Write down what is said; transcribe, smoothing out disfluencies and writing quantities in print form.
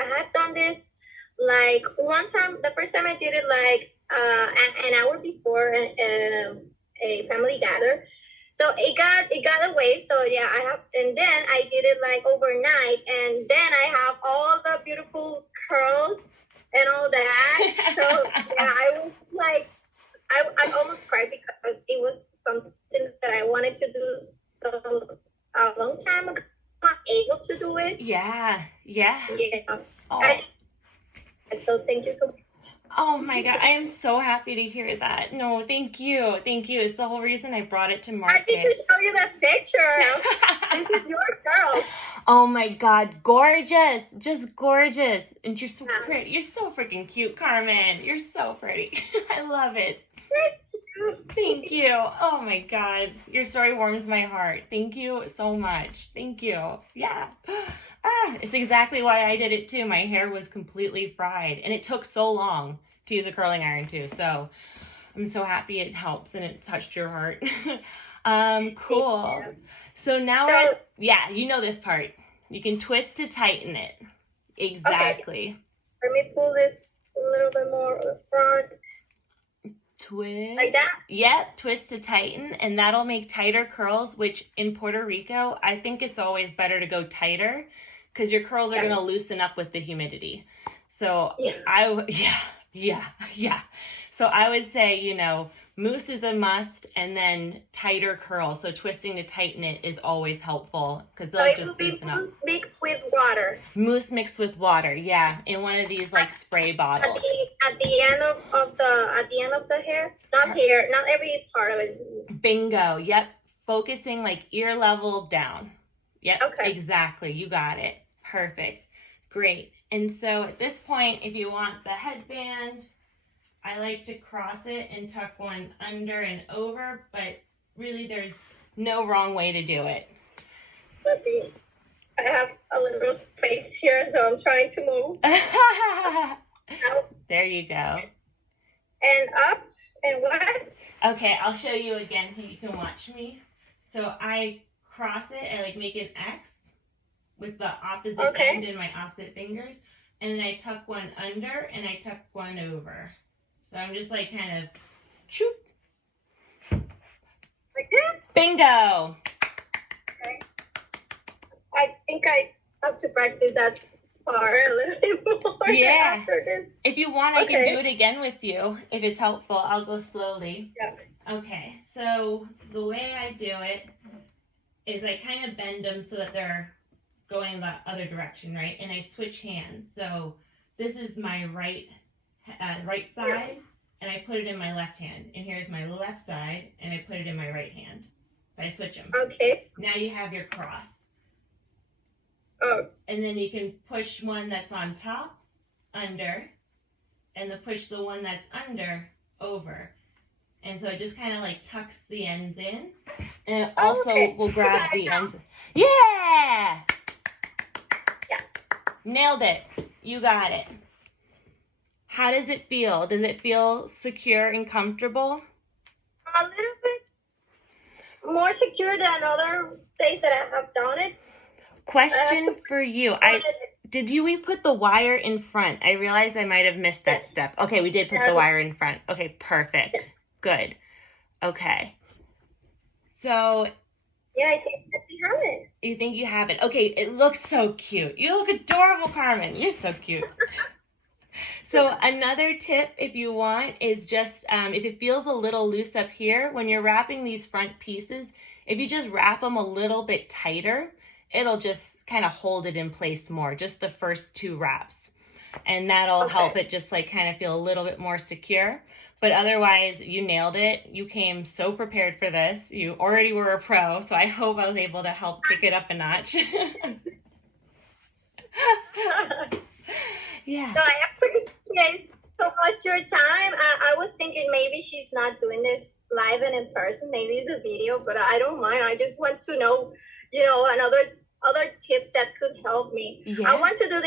I have done this like one time. The first time I did it like an hour before a family gather. So it got a wave. So yeah, I have, and then I did it like overnight, and then I have all the beautiful curls and all that. So yeah, I was like, I almost cried because it was something that I wanted to do so a long time ago. I'm not able to do it. Yeah. Oh. So thank you so much. Oh my God, I am so happy to hear that. No, thank you. It's the whole reason I brought it to market. I need to show you that picture. This is your curls. Oh my God, gorgeous, just gorgeous. And you're so pretty. You're so freaking cute, Carmen. You're so pretty. I love it. Thank you. Oh my God, your story warms my heart. Thank you so much. Thank you. Yeah. It's exactly why I did it too. My hair was completely fried, and it took so long to use a curling iron too. So I'm so happy it helps and it touched your heart. Cool. So now yeah, you know this part. You can twist to tighten it. Exactly. Okay. Let me pull this a little bit more on the front. Twist. Like that? Yep, twist to tighten, and that'll make tighter curls, which in Puerto Rico, I think it's always better to go tighter because your curls are going to loosen up with the humidity. So yeah. So I would say, you know, mousse is a must, and then tighter curls. So twisting to tighten it is always helpful because they'll just loosen up. Mousse mixed with water. Mousse mixed with water, yeah, in one of these like spray bottles. At the end of the hair, not every part of it. Bingo. Yep. Focusing like ear level down. Yep. Okay. Exactly. You got it. Perfect. Great. And so at this point, if you want the headband, I like to cross it and tuck one under and over, but really there's no wrong way to do it. I have a little space here, so I'm trying to move. There you go. And up and what? Okay, I'll show you again. You can watch me. So I cross it and like make an X with the opposite end in my opposite fingers, and then I tuck one under and I tuck one over. So I'm just like kind of shoot. Like this? Bingo. Okay. I think I have to practice that part a little bit more after this. If you want, I can do it again with you. If it's helpful, I'll go slowly. Yeah. Okay, so the way I do it is I kind of bend them so that they're going the other direction, right? And I switch hands. So this is my right side, and I put it in my left hand. And here's my left side, and I put it in my right hand. So I switch them. Okay. Now you have your cross. Oh. And then you can push one that's on top, under, and then push the one that's under, over. And so it just kind of like tucks the ends in. And it also will grab the ends. Yeah! Nailed it. You got it. How does it feel? Does it feel secure and comfortable? A little bit more secure than other days that I have done it. Question for you. Did we put the wire in front? I realized I might have missed that step. Okay, we did put the wire in front. Okay, perfect. Good. Okay. So yeah, I think you have it. You think you have it? Okay, it looks so cute. You look adorable, Carmen. You're so cute. So another tip, if you want, is just if it feels a little loose up here, when you're wrapping these front pieces, if you just wrap them a little bit tighter, it'll just kind of hold it in place more, just the first two wraps. And that'll help it just like kind of feel a little bit more secure. But otherwise, you nailed it. You came so prepared for this. You already were a pro, so I hope I was able to help kick it up a notch. Yeah. So I appreciate so much your time. I was thinking maybe she's not doing this live and in person. Maybe it's a video, but I don't mind. I just want to know, other tips that could help me. Yeah. I want to do this